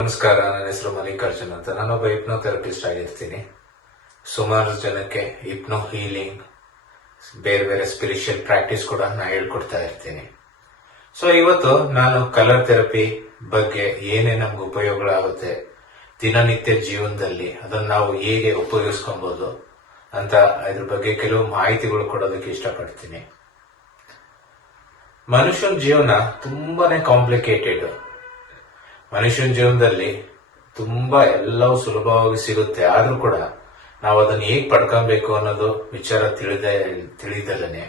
ನಮಸ್ಕಾರ, ನನ್ನ ಹೆಸರು ಮಲ್ಲಿಕಾರ್ಜುನ್ ಅಂತ. ನಾನೊಬ್ಬ ಹಿಪ್ನೋಥೆರಪಿಸ್ಟ್ ಆಗಿರ್ತೀನಿ. ಸುಮಾರು ಜನಕ್ಕೆ ಹಿಪ್ನೋ ಹೀಲಿಂಗ್, ಬೇರೆ ಬೇರೆ ಸ್ಪಿರಿಚುವಲ್ ಪ್ರಾಕ್ಟೀಸ್ ಕೂಡ ನಾನು ಹೇಳ್ಕೊಡ್ತಾ ಇರ್ತೀನಿ. ಸೊ ಇವತ್ತು ನಾನು ಕಲರ್ ಥೆರಪಿ ಬಗ್ಗೆ ಏನೇ ನಮ್ಗೆ ಉಪಯೋಗಗಳಾಗುತ್ತೆ ದಿನನಿತ್ಯ ಜೀವನದಲ್ಲಿ, ಅದನ್ನು ನಾವು ಹೇಗೆ ಉಪಯೋಗಿಸ್ಕೊಬಹುದು ಅಂತ ಇದ್ರ ಬಗ್ಗೆ ಕೆಲವು ಮಾಹಿತಿಗಳು ಕೊಡೋದಕ್ಕೆ ಇಷ್ಟಪಡ್ತೀನಿ. ಮನುಷ್ಯನ ಜೀವನ ತುಂಬಾನೇ ಕಾಂಪ್ಲಿಕೇಟೆಡ್. ಮನುಷ್ಯನ ಜೀವನದಲ್ಲಿ ತುಂಬಾ ಎಲ್ಲವೂ ಸುಲಭವಾಗಿ ಸಿಗುತ್ತೆ, ಆದ್ರೂ ಕೂಡ ನಾವು ಅದನ್ನ ಹೇಗ್ ಪಡ್ಕೊಬೇಕು ಅನ್ನೋದು ವಿಚಾರ ತಿಳಿದಲ್ಲೇ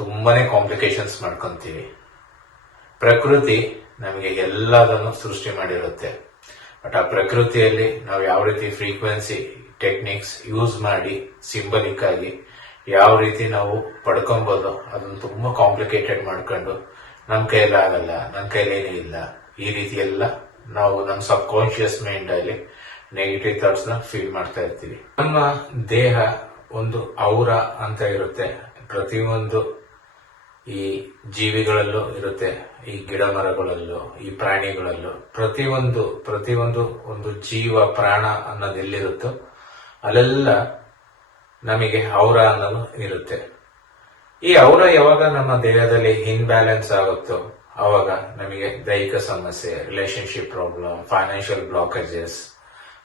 ತುಂಬಾನೇ ಕಾಂಪ್ಲಿಕೇಶನ್ಸ್ ಮಾಡ್ಕೊಂತೀವಿ. ಪ್ರಕೃತಿ ನಮಗೆ ಎಲ್ಲದನ್ನು ಸೃಷ್ಟಿ ಮಾಡಿರುತ್ತೆ, ಬಟ್ ಆ ಪ್ರಕೃತಿಯಲ್ಲಿ ನಾವು ಯಾವ ರೀತಿ ಫ್ರೀಕ್ವೆನ್ಸಿ ಟೆಕ್ನಿಕ್ಸ್ ಯೂಸ್ ಮಾಡಿ ಸಿಂಬಲಿಕ್ ಆಗಿ ಯಾವ ರೀತಿ ನಾವು ಪಡ್ಕೊಬಹುದು ಅದನ್ನು ತುಂಬಾ ಕಾಂಪ್ಲಿಕೇಟೆಡ್ ಮಾಡ್ಕೊಂಡು ನಮ್ ಕೈಲಾಗಲ್ಲ, ನನ್ನ ಕೈಲೇನೇ ಇಲ್ಲ, ಈ ರೀತಿ ಎಲ್ಲ ನಾವು ನಮ್ಮ ಸಬ್ ಕಾನ್ಶಿಯಸ್ ಮೈಂಡ್ ಅಲ್ಲಿ ನೆಗೆಟಿವ್ ಥಾಟ್ಸ್ ನ ಫೀಲ್ ಮಾಡ್ತಾ ಇರ್ತೀವಿ. ನಮ್ಮ ದೇಹ ಒಂದು ಔರ ಅಂತ ಇರುತ್ತೆ. ಪ್ರತಿಯೊಂದು ಈ ಜೀವಿಗಳಲ್ಲೂ ಇರುತ್ತೆ, ಈ ಗಿಡ ಮರಗಳಲ್ಲೂ, ಈ ಪ್ರಾಣಿಗಳಲ್ಲೂ, ಪ್ರತಿಯೊಂದು ಒಂದು ಜೀವ ಪ್ರಾಣ ಅನ್ನೋದು ಎಲ್ಲಿರುತ್ತೋ ಅಲ್ಲೆಲ್ಲ ನಮಗೆ ಔರ ಅನ್ನೋದು ಇರುತ್ತೆ. ಈ ಔರ ಯಾವಾಗ ನಮ್ಮ ದೇಹದಲ್ಲಿ ಇನ್ಬ್ಯಾಲೆನ್ಸ್ ಆಗುತ್ತೋ ಅವಾಗ ನಮಗೆ ದೈಹಿಕ ಸಮಸ್ಯೆ, relationship problem, financial blockages,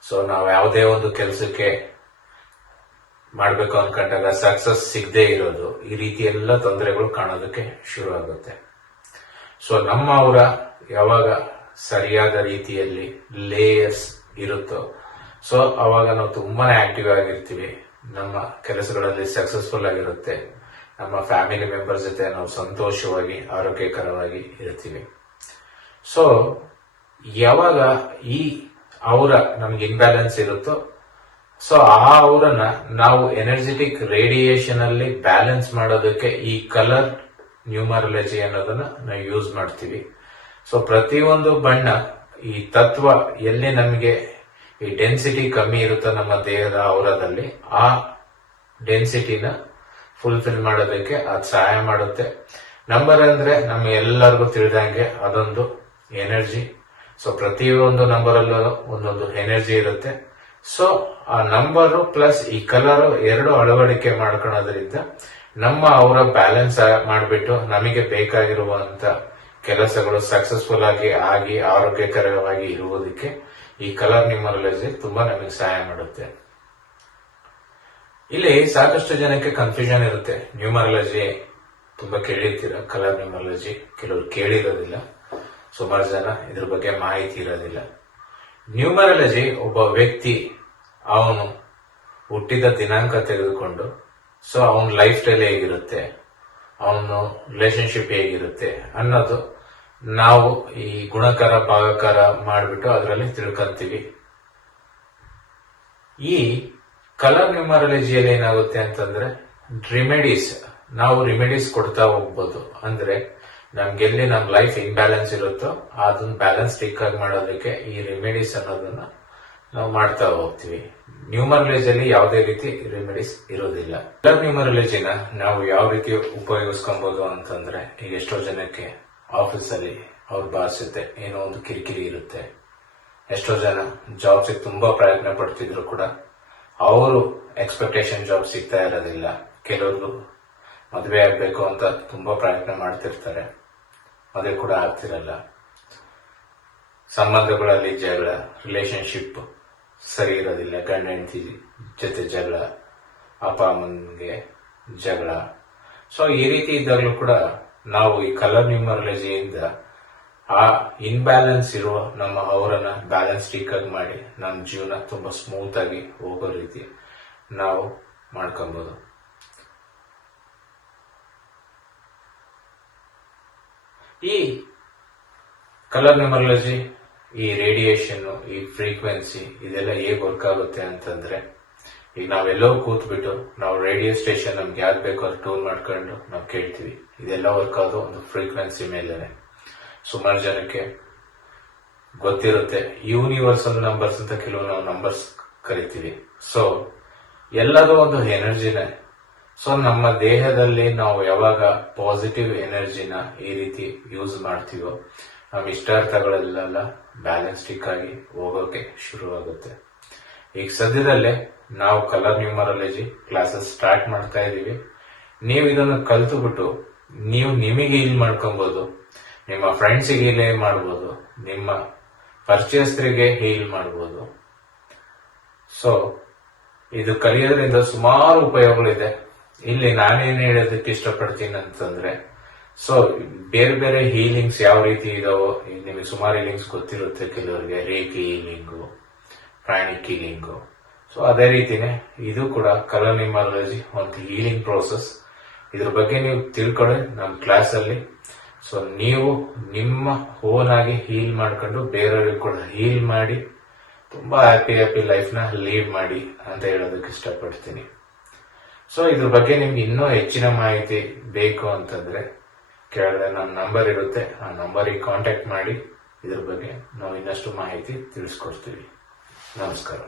so ನಾವು ಯಾವುದೇ ಒಂದು ಕೆಲಸಕ್ಕೆ ಮಾಡಬೇಕು ಅನ್ಕೊಂಡಾಗ ಸಕ್ಸಸ್ ಸಿಗದೆ ಇರೋದು, ಈ ರೀತಿ ಎಲ್ಲ ತೊಂದರೆಗಳು ಕಾಣೋದಕ್ಕೆ ಶುರು ಆಗುತ್ತೆ. ಸೊ ನಮ್ಮ ಔರ ಯಾವಾಗ ಸರಿಯಾದ ರೀತಿಯಲ್ಲಿ ಲೇಯರ್ಸ್ ಇರುತ್ತೋ ಸೊ ಅವಾಗ ನಾವು ತುಂಬಾನೇ ಆಕ್ಟಿವ್ ಆಗಿರ್ತೀವಿ, ನಮ್ಮ ಕೆಲಸಗಳಲ್ಲಿ ಸಕ್ಸಸ್ಫುಲ್ ಆಗಿರುತ್ತೆ, ನಮ್ಮ ಫ್ಯಾಮಿಲಿ ಮೆಂಬರ್ಸ್ ಜೊತೆ ನಾವು ಸಂತೋಷವಾಗಿ ಆರೋಗ್ಯಕರವಾಗಿ ಇರ್ತೀವಿ. ಸೊ ಯಾವಾಗ ಈ ಔರ ನಮ್ಗೆ ಇನ್ಬ್ಯಾಲೆನ್ಸ್ ಇರುತ್ತೋ ಸೊ ಆ ಔರನ್ನ ನಾವು ಎನರ್ಜೆಟಿಕ್ ರೇಡಿಯೇಷನ್ ಅಲ್ಲಿ ಬ್ಯಾಲೆನ್ಸ್ ಮಾಡೋದಕ್ಕೆ ಈ ಕಲರ್ ನ್ಯೂಮರಾಲಜಿ ಅನ್ನೋದನ್ನ ನಾವು ಯೂಸ್ ಮಾಡ್ತೀವಿ. ಸೊ ಪ್ರತಿಯೊಂದು ಬಣ್ಣ, ಈ ತತ್ವ ಎಲ್ಲಿ ನಮಗೆ ಈ ಡೆನ್ಸಿಟಿ ಕಮ್ಮಿ ಇರುತ್ತೋ ನಮ್ಮ ದೇಹದ ಔರದಲ್ಲಿ, ಆ ಡೆನ್ಸಿಟಿನ ಫುಲ್ಫಿಲ್ ಮಾಡೋದಕ್ಕೆ ಅದು ಸಹಾಯ ಮಾಡುತ್ತೆ. ನಂಬರ್ ಅಂದ್ರೆ ನಮ್ಮ ಎಲ್ಲರಿಗೂ ತಿಳಿದಂಗೆ ಅದೊಂದು ಎನರ್ಜಿ. ಸೊ ಪ್ರತಿಯೊಂದು ನಂಬರ್ ಅಲ್ಲೂ ಒಂದೊಂದು ಎನರ್ಜಿ ಇರುತ್ತೆ. ಸೊ ಆ ನಂಬರು ಪ್ಲಸ್ ಈ ಕಲರ್ ಎರಡು ಅಳವಡಿಕೆ ಮಾಡ್ಕೊಳ್ಳೋದ್ರಿಂದ ನಮ್ಮ ಅವರ ಬ್ಯಾಲೆನ್ಸ್ ಮಾಡಿಬಿಟ್ಟು ನಮಗೆ ಬೇಕಾಗಿರುವಂತ ಕೆಲಸಗಳು ಸಕ್ಸಸ್ಫುಲ್ ಆಗಿ ಆರೋಗ್ಯಕರವಾಗಿ ಇರುವುದಕ್ಕೆ ಈ ಕಲರ್ ನ್ಯೂಮರಾಲಜಿ ತುಂಬಾ ನಮಗೆ ಸಹಾಯ ಮಾಡುತ್ತೆ. ಇಲ್ಲಿ ಸಾಕಷ್ಟು ಜನಕ್ಕೆ ಕನ್ಫ್ಯೂಷನ್ ಇರುತ್ತೆ. ನ್ಯೂಮರಾಲಜಿ ತುಂಬಾ ಕೇಳಿರ್ತೀರ, ಕಲರ್ ನ್ಯೂಮರಾಲಜಿ ಕೆಲವರು ಕೇಳಿರೋದಿಲ್ಲ, ಸುಮಾರು ಜನ ಇದ್ರ ಬಗ್ಗೆ ಮಾಹಿತಿ ಇರೋದಿಲ್ಲ. ನ್ಯೂಮರಾಲಜಿ ಒಬ್ಬ ವ್ಯಕ್ತಿ ಅವನು ಹುಟ್ಟಿದ ದಿನಾಂಕ ತೆಗೆದುಕೊಂಡು ಸೊ ಅವನ ಲೈಫ್ ಸ್ಟೈಲ್ ಹೇಗಿರುತ್ತೆ, ಅವನು ರಿಲೇಶನ್ಶಿಪ್ ಹೇಗಿರುತ್ತೆ ಅನ್ನೋದು ನಾವು ಈ ಗುಣಕಾರ ಭಾಗಕಾರ ಮಾಡಿಬಿಟ್ಟು ಅದರಲ್ಲಿ ತಿಳ್ಕೊಂತೀವಿ. ಈ ಕಲರ್ ನ್ಯೂಮರಾಲಜಿಯಲ್ಲಿ ಏನಾಗುತ್ತೆ ಅಂತಂದ್ರೆ ನಾವು ರಿಮಿಡೀಸ್ ಕೊಡ್ತಾ ಹೋಗ್ಬೋದು. ಅಂದ್ರೆ ನಮ್ಗೆಲ್ಲಿ ನಮ್ ಲೈಫ್ ಇನ್ಬ್ಯಾಲೆನ್ಸ್ ಇರುತ್ತೋ ಅದನ್ನ ಬ್ಯಾಲೆನ್ಸ್ ಸ್ಟಿಕ್ ಆಗಿ ಮಾಡೋದಕ್ಕೆ ಈ ರೆಮಿಡೀಸ್ ಅನ್ನೋದನ್ನ ನಾವು ಮಾಡ್ತಾ ಹೋಗ್ತೀವಿ. ನ್ಯೂಮರಾಲಜಿಯಲ್ಲಿ ಯಾವುದೇ ರೀತಿ ರೆಮಿಡೀಸ್ ಇರೋದಿಲ್ಲ. ಕಲರ್ ನ್ಯೂಮರಾಲಜಿನ ನಾವು ಯಾವ ರೀತಿ ಉಪಯೋಗಿಸ್ಕೊಬಹುದು ಅಂತಂದ್ರೆ, ಈಗ ಎಷ್ಟೋ ಜನಕ್ಕೆ ಆಫೀಸ್ ಅಲ್ಲಿ ಅವ್ರ ಬಾಸ್ ಜೊತೆ ಏನೋ ಒಂದು ಕಿರಿಕಿರಿ ಇರುತ್ತೆ. ಎಷ್ಟೋ ಜನ ಜಾಬ್ಸ್ ತುಂಬಾ ಪ್ರಯತ್ನ ಪಡ್ತಿದ್ರು ಕೂಡ ಅವರು ಎಕ್ಸ್ಪೆಕ್ಟೇಷನ್ ಜಾಬ್ ಸಿಗ್ತಾ ಇರೋದಿಲ್ಲ. ಕೆಲವರು ಮದುವೆ ಆಗ್ಬೇಕು ಅಂತ ತುಂಬಾ ಪ್ರಯತ್ನ ಮಾಡ್ತಿರ್ತಾರೆ, ಮದುವೆ ಕೂಡ ಆಗ್ತಿರಲ್ಲ. ಸಂಬಂಧಗಳಲ್ಲಿ ಜಗಳ, ರಿಲೇಶನ್ಶಿಪ್ ಸರಿ ಇರೋದಿಲ್ಲ, ಗಂಡ ಹೆಂಡತಿ ಜೊತೆ ಜಗಳ, ಅಪ್ಪ ಅಮ್ಮನ್ಗೆ ಜಗಳ. ಸೊ ಈ ರೀತಿ ಇದ್ದಾಗಲೂ ಕೂಡ ನಾವು ಈ ಕಲರ್ ನ್ಯೂಮರಾಲಜಿಯಿಂದ ಆ ಇನ್ಬ್ಯಾಲೆನ್ಸ್ ಇರುವ ನಮ್ಮ ಅವರನ್ನ ಬ್ಯಾಲೆನ್ಸ್ ಸ್ಟಿಕ್ ಆಗಿ ಮಾಡಿ ನಮ್ಮ ಜೀವನ ತುಂಬಾ ಸ್ಮೂತ್ ಆಗಿ ಹೋಗೋ ರೀತಿ ನಾವು ಮಾಡ್ಕೊಬಹುದು. ಈ ಕಲರ್ ನ್ಯೂಮರಾಲಜಿ, ಈ ರೇಡಿಯೇಷನ್, ಈ ಫ್ರೀಕ್ವೆನ್ಸಿ ಇದೆಲ್ಲ ಹೇಗೆ ವರ್ಕ್ ಆಗುತ್ತೆ ಅಂತಂದ್ರೆ, ಈಗ ನಾವೆಲ್ಲೋ ಕೂತ್ಬಿಟ್ಟು ನಾವು ರೇಡಿಯೋ ಸ್ಟೇಷನ್ ನಮ್ಗೆ ಯಾವ್ದು ಬೇಕೋ ಅದು ಟ್ಯೂನ್ ಮಾಡ್ಕೊಂಡು ನಾವು ಕೇಳ್ತೀವಿ. ಇದೆಲ್ಲ ವರ್ಕ್ ಆಗೋದು ಒಂದು ಫ್ರೀಕ್ವೆನ್ಸಿ ಮೇಲೆ. ಸುಮಾರು ಜನಕ್ಕೆ ಗೊತ್ತಿರುತ್ತೆ ಯೂನಿವರ್ಸಲ್ ನಂಬರ್ಸ್ ಅಂತ ಕೆಲವು ನಾವು ನಂಬರ್ಸ್ ಕರಿತೀವಿ. ಸೊ ಎಲ್ಲದೂ ಒಂದು ಎನರ್ಜಿನೇ. ಸೊ ನಮ್ಮ ದೇಹದಲ್ಲಿ ನಾವು ಯಾವಾಗ ಪಾಸಿಟಿವ್ ಎನರ್ಜಿನ ಈ ರೀತಿ ಯೂಸ್ ಮಾಡ್ತೀವೋ ನಮ್ಮ ಇಷ್ಟಾರ್ಥಗಳೆಲ್ಲ ಬ್ಯಾಲೆನ್ಸ್ಟಿಕ್ ಆಗಿ ಹೋಗೋಕೆ ಶುರುವಾಗುತ್ತೆ. ಈಗ ಸದ್ಯದಲ್ಲೇ ನಾವು ಕಲರ್ ನ್ಯೂಮರಾಲಜಿ ಕ್ಲಾಸಸ್ ಸ್ಟಾರ್ಟ್ ಮಾಡ್ತಾ ಇದೀವಿ. ನೀವು ಇದನ್ನು ಕಲ್ತುಬಿಟ್ಟು ನೀವು ನಿಮಗೆ ಹೀಲ್ ಮಾಡ್ಕೊಬಹುದು, ನಿಮ್ಮ ಫ್ರೆಂಡ್ಸಿಗೆ ಹೀಲ್ ಮಾಡ್ಬೋದು, ನಿಮ್ಮ ಪರಿಚಯಸ್ಥರಿಗೆ ಹೀಲ್ ಮಾಡ್ಬೋದು. ಸೊ ಇದು ಕಲಿಯೋದ್ರಿಂದ ಸುಮಾರು ಉಪಯೋಗಗಳಿದೆ. ಇಲ್ಲಿ ನಾನೇನ್ ಹೇಳೋದಕ್ಕೆ ಇಷ್ಟಪಡ್ತೀನಿ ಅಂತಂದ್ರೆ, ಸೊ ಬೇರೆ ಬೇರೆ ಹೀಲಿಂಗ್ಸ್ ಯಾವ ರೀತಿ ಇದಾವೋ, ಈಗ ನಿಮಗೆ ಸುಮಾರು ಹೀಲಿಂಗ್ಸ್ ಗೊತ್ತಿರುತ್ತೆ. ಕೆಲವರಿಗೆ reiki healing, pranic healing. So ಅದೇ ರೀತಿನೇ ಇದು ಕೂಡ ಕಲರ್ ನ್ಯೂಮರಾಲಜಿ ಒಂದು ಹೀಲಿಂಗ್ ಪ್ರೋಸೆಸ್. ಇದ್ರ ಬಗ್ಗೆ ನೀವು ತಿಳ್ಕೊಳ್ಳಿ ನಮ್ಮ ಕ್ಲಾಸ್ ಅಲ್ಲಿ. ಸೊ ನೀವು ನಿಮ್ಮ ಓನ್ ಆಗಿ ಹೀಲ್ ಮಾಡ್ಕೊಂಡು ಬೇರೆಯವ್ರಿಗೆ ಕೂಡ ಹೀಲ್ ಮಾಡಿ ತುಂಬಾ ಹ್ಯಾಪಿ ಲೈಫ್ ನ ಲೀಡ್ ಮಾಡಿ ಅಂತ ಹೇಳೋದಕ್ಕೆ ಇಷ್ಟಪಡ್ತೀನಿ. ಸೊ ಇದ್ರ ಬಗ್ಗೆ ನಿಮ್ಗೆ ಇನ್ನೂ ಹೆಚ್ಚಿನ ಮಾಹಿತಿ ಬೇಕು ಅಂತಂದ್ರೆ ಕೆಳಗಡೆ ನಮ್ಮ ನಂಬರ್ ಇರುತ್ತೆ, ಆ ನಂಬರಿಗೆ ಕಾಂಟ್ಯಾಕ್ಟ್ ಮಾಡಿ ಇದ್ರ ಬಗ್ಗೆ ನಾವು ಇನ್ನಷ್ಟು ಮಾಹಿತಿ ತಿಳಿಸ್ಕೊಡ್ತೀವಿ. ನಮಸ್ಕಾರ.